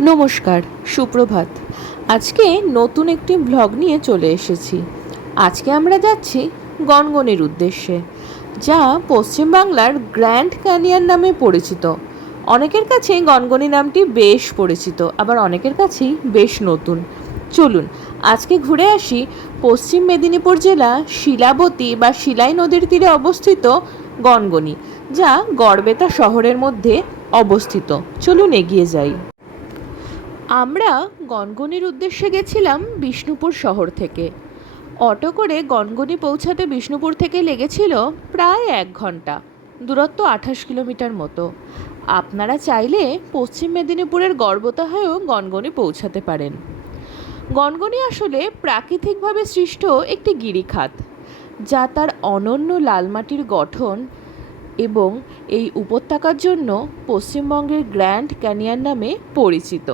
নমস্কার, সুপ্রভাত। আজকে নতুন একটি ব্লগ নিয়ে চলে এসেছি। আজকে আমরা যাচ্ছি গনগনির উদ্দেশ্যে, যা পশ্চিমবাংলার গ্র্যান্ড ক্যানিয়ন নামে পরিচিত। অনেকের কাছে গনগনি নামটি বেশ পরিচিত, আবার অনেকের কাছেই বেশ নতুন। চলুন আজকে ঘুরে আসি পশ্চিম মেদিনীপুর জেলা শিলাবতী বা শিলাই নদীর তীরে অবস্থিত গনগনি, যা গড়বেতা শহরের মধ্যে অবস্থিত। চলুন এগিয়ে যাই। আমরা গনগনির উদ্দেশ্যে গেছিলাম বিষ্ণুপুর শহর থেকে। অটো করে গনগনি পৌঁছাতে বিষ্ণুপুর থেকে লেগেছিল প্রায় 1 ঘন্টা। দূরত্ব 28 কিলোমিটার মতো। আপনারা চাইলে পশ্চিম মেদিনীপুরের গড়বেতা হয়েও গনগনি পৌঁছাতে পারেন। গনগনি আসলে প্রাকৃতিকভাবে সৃষ্ট একটি গিরিখাত, যা তার অনন্য লাল মাটির গঠন এবং এই উপত্যকার জন্য পশ্চিমবঙ্গের গ্র্যান্ড ক্যানিয়ন নামে পরিচিত।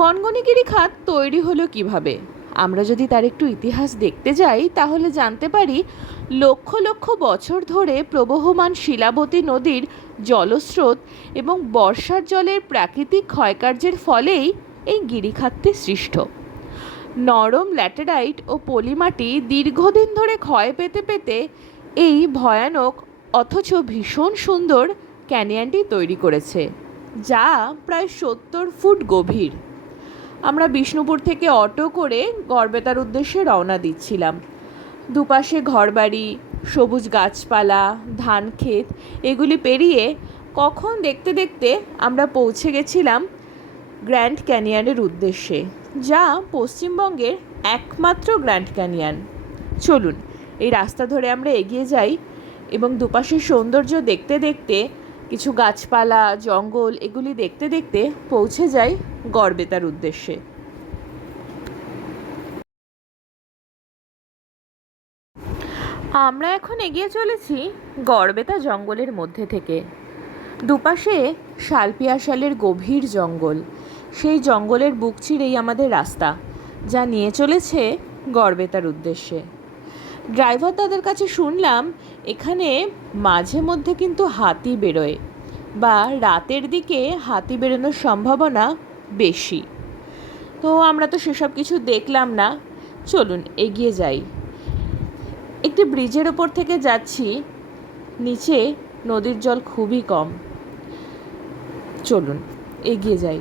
গনগনি গিরিখাত তৈরি হলো কিভাবে? আমরা যদি তার একটু ইতিহাস দেখতে যাই, তাহলে জানতে পারি লক্ষ লক্ষ বছর ধরে প্রবহমান শিলাবতী নদীর জলস্রোত এবং বর্ষার জলের প্রাকৃতিক ক্ষয়কার্যের ফলেই এই গিরিখাতটি সৃষ্ট। নরম ল্যাটেরাইট ও পলিমাটি দীর্ঘদিন ধরে ক্ষয় পেতে পেতে এই ভয়ানক অথচ ভীষণ সুন্দর ক্যানিয়নটি তৈরি করেছে, যা প্রায় 70 ফুট গভীর। আমরা বিষ্ণুপুর থেকে অটো করে গড়বেতার উদ্দেশ্যে রওনা দিচ্ছিলাম। দুপাশে ঘরবাড়ি, সবুজ গাছপালা, ধান ক্ষেত, এগুলি পেরিয়ে কখন দেখতে দেখতে আমরা পৌঁছে গেছিলাম গ্র্যান্ড ক্যানিয়নের উদ্দেশ্যে, যা পশ্চিমবঙ্গের একমাত্র গ্র্যান্ড ক্যানিয়ন। চলুন এই রাস্তা ধরে আমরা এগিয়ে যাই এবং দুপাশের সৌন্দর্য দেখতে দেখতে, কিছু গাছপালা, জঙ্গল, এগুলি দেখতে দেখতে পৌঁছে যাই গড়বেতার উদ্দেশ্যে। আমরা এখন এগিয়ে চলেছি গড়বেতা জঙ্গলের মধ্যে থেকে। দুপাশে শালপিয়াশালের গভীর জঙ্গল। সেই জঙ্গলের বুক চিরেই আমাদের রাস্তা, যা নিয়ে চলেছে গড়বেতার উদ্দেশ্যে। ড্রাইভার দাদার কাছে শুনলাম এখানে মাঝে মধ্যে কিন্তু হাতি বেরোয়, বা রাতের দিকে হাতি বেরোনোর সম্ভাবনা বেশি। তো আমরা তো সেসব কিছু দেখলাম না। চলুন এগিয়ে যাই। একটি ব্রিজের ওপর থেকে যাচ্ছি, নিচে নদীর জল খুবই কম। চলুন এগিয়ে যাই।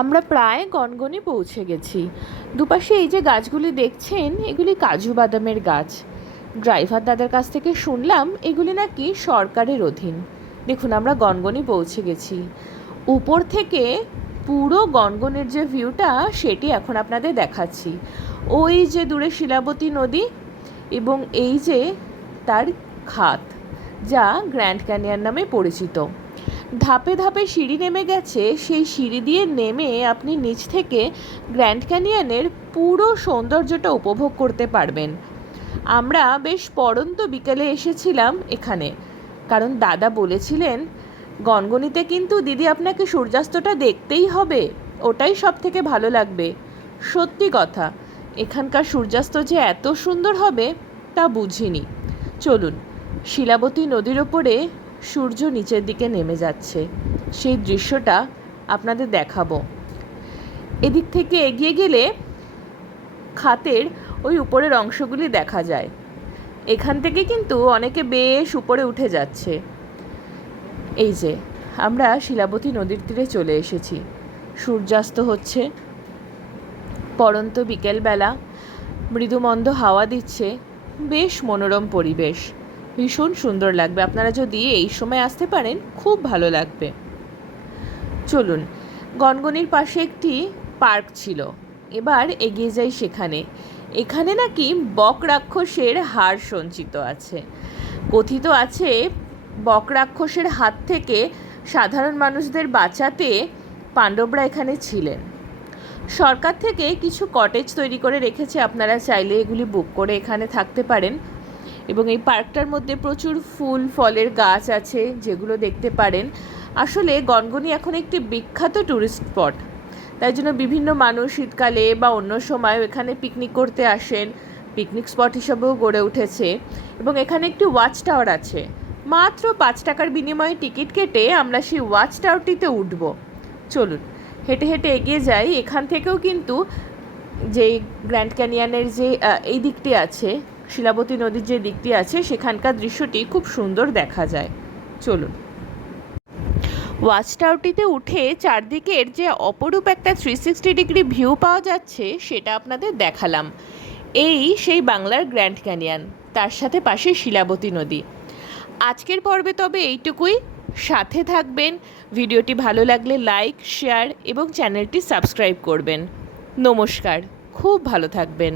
আমরা প্রায় গনগনি পৌঁছে গেছি। দুপাশে এই যে গাছগুলি দেখছেন, এগুলি কাজু বাদামের গাছ। ড্রাইভার দাদার কাছ থেকে শুনলাম এগুলি নাকি সরকারের অধীন। দেখুন আমরা গনগনি পৌঁছে গেছি। উপর থেকে পুরো গনগনির যে ভিউটা, সেটি এখন আপনাদের দেখাচ্ছি। ওই যে দূরে শিলাবতী নদী এবং এই যে তার খাত, যা গ্র্যান্ড ক্যানিয়ন নামে পরিচিত। ধাপে ধাপে সিঁড়ি নেমে গেছে, সেই সিঁড়ি দিয়ে নেমে আপনি নিচ থেকে গ্র্যান্ড ক্যানিয়নের পুরো সৌন্দর্যটা উপভোগ করতে পারবেন। আমরা বেশ পড়ন্ত বিকেলে এসেছিলাম এখানে, কারণ দাদা বলেছিলেন গনগনিতে কিন্তু দিদি আপনাকে সূর্যাস্তটা দেখতেই হবে, ওটাই সব থেকে ভালো লাগবে। সত্যি কথা, এখানকার সূর্যাস্ত যে এত সুন্দর হবে তা বুঝিনি। চলুন, শিলাবতী নদীর ওপরে সূর্য নিচের দিকে নেমে যাচ্ছে, সেই দৃশ্যটা আপনাদের দেখাবো। এদিক থেকে এগিয়ে গেলে খাতের ওই উপরের অংশগুলি দেখা যায়। এখান থেকে কিন্তু অনেকে বেশ উপরে উঠে যাচ্ছে। এই যে আমরা শিলাবতী নদীর তীরে চলে এসেছি। সূর্যাস্ত হচ্ছে, পড়ন্ত বিকেলবেলা, মৃদুমন্দ হাওয়া দিচ্ছে, বেশ মনোরম পরিবেশ, ভীষণ সুন্দর লাগবে। আপনারা যদি এই সময় আসতে পারেন খুব ভালো লাগবে। চলুন, গনগনির পাশে একটি পার্ক ছিল, এবার এগিয়ে যাই সেখানে। এখানে নাকি বক রাক্ষসের হাড় সঞ্চিত আছে। কথিত আছে বক রাক্ষসের হাত থেকে সাধারণ মানুষদের বাঁচাতে পাণ্ডবরা এখানে ছিলেন। সরকার থেকে কিছু কটেজ তৈরি করে রেখেছে, আপনারা চাইলে এগুলি বুক করে এখানে থাকতে পারেন। এবং এই পার্কটার মধ্যে প্রচুর ফুল ফলের গাছ আছে, যেগুলো দেখতে পারেন। আসলে গনগনি এখন একটি বিখ্যাত ট্যুরিস্ট স্পট, তাই জন্য বিভিন্ন মানুষ শীতকালে বা অন্য সময়ও এখানে পিকনিক করতে আসেন। পিকনিক স্পট হিসাবেও গড়ে উঠেছে। এবং এখানে একটি ওয়াচ টাওয়ার আছে, মাত্র 5 টাকার বিনিময়ে টিকিট কেটে আমরা সেই ওয়াচ টাওয়ারটিতে উঠব। চলুন হেঁটে হেঁটে এগিয়ে যাই। এখান থেকেও কিন্তু যে গ্র্যান্ড ক্যানিয়নের যে এই দিকটি আছে, শিলাবতী নদীর যে দিকটি আছে, সেখানকার দৃশ্যটি খুব সুন্দর দেখা যায়। চলুন। ওয়াচ টাওয়ারটিতে উঠে চারদিকের যে অপরূপ একটা 360 ডিগ্রি ভিউ পাওয়া যাচ্ছে সেটা আপনাদের দেখালাম। এই সেই বাংলার গ্র্যান্ড ক্যানিয়ন, তার সাথে পাশে শিলাবতী নদী। আজকের পর্বে তবে এইটুকুই। সাথে থাকবেন। ভিডিওটি ভালো লাগলে লাইক, শেয়ার এবং চ্যানেলটি সাবস্ক্রাইব করবেন। নমস্কার, খুব ভালো থাকবেন।